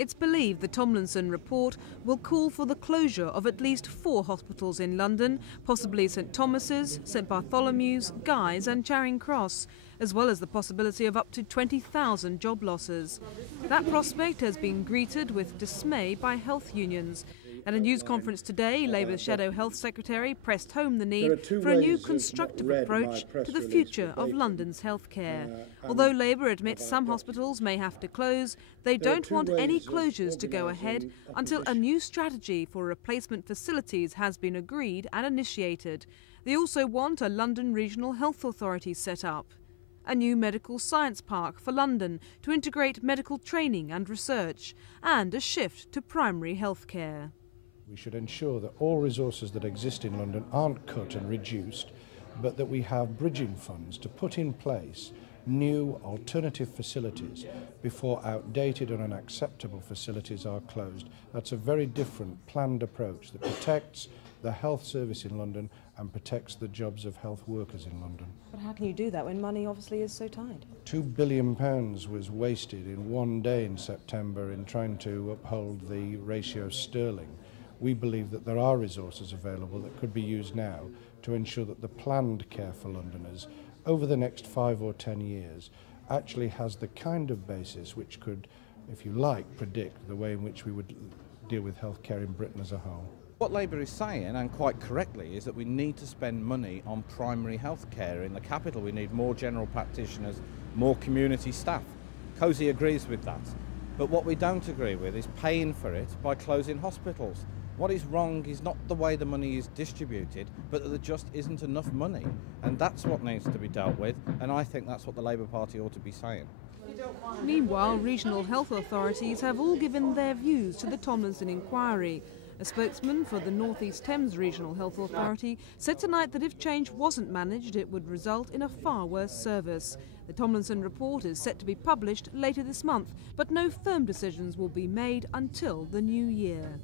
It's believed the Tomlinson report will call for the closure of at least 4 hospitals in London, possibly St Thomas's, St Bartholomew's, Guy's and Charing Cross, as well as the possibility of up to 20,000 job losses. That prospect has been greeted with dismay by health unions. At a news conference today, Labour's Shadow Health Secretary pressed home the need for a new constructive approach to the future of London's healthcare. Although Labour admits some hospitals may have to close, they don't want any closures to go ahead until a new strategy for replacement facilities has been agreed and initiated. They also want a London Regional Health Authority set up, a new medical science park for London to integrate medical training and research, and a shift to primary healthcare. We should ensure that all resources that exist in London aren't cut and reduced, but that we have bridging funds to put in place new alternative facilities before outdated and unacceptable facilities are closed. That's a very different planned approach that protects the health service in London and protects the jobs of health workers in London. But how can you do that when money obviously is so tight? £2 billion was wasted in one day in September in trying to uphold the ratio sterling. We believe that there are resources available that could be used now to ensure that the planned care for Londoners over the next 5 or 10 years actually has the kind of basis which could, if you like, predict the way in which we would deal with healthcare in Britain as a whole. What Labour is saying, and quite correctly, is that we need to spend money on primary health care. In the capital we need more general practitioners, more community staff. COSI agrees with that. But what we don't agree with is paying for it by closing hospitals. What is wrong is not the way the money is distributed, but that there just isn't enough money. And that's what needs to be dealt with, and I think that's what the Labour Party ought to be saying. Meanwhile, regional health authorities have all given their views to the Tomlinson inquiry. A spokesman for the North East Thames Regional Health Authority said tonight that if change wasn't managed, it would result in a far worse service. The Tomlinson report is set to be published later this month, but no firm decisions will be made until the new year.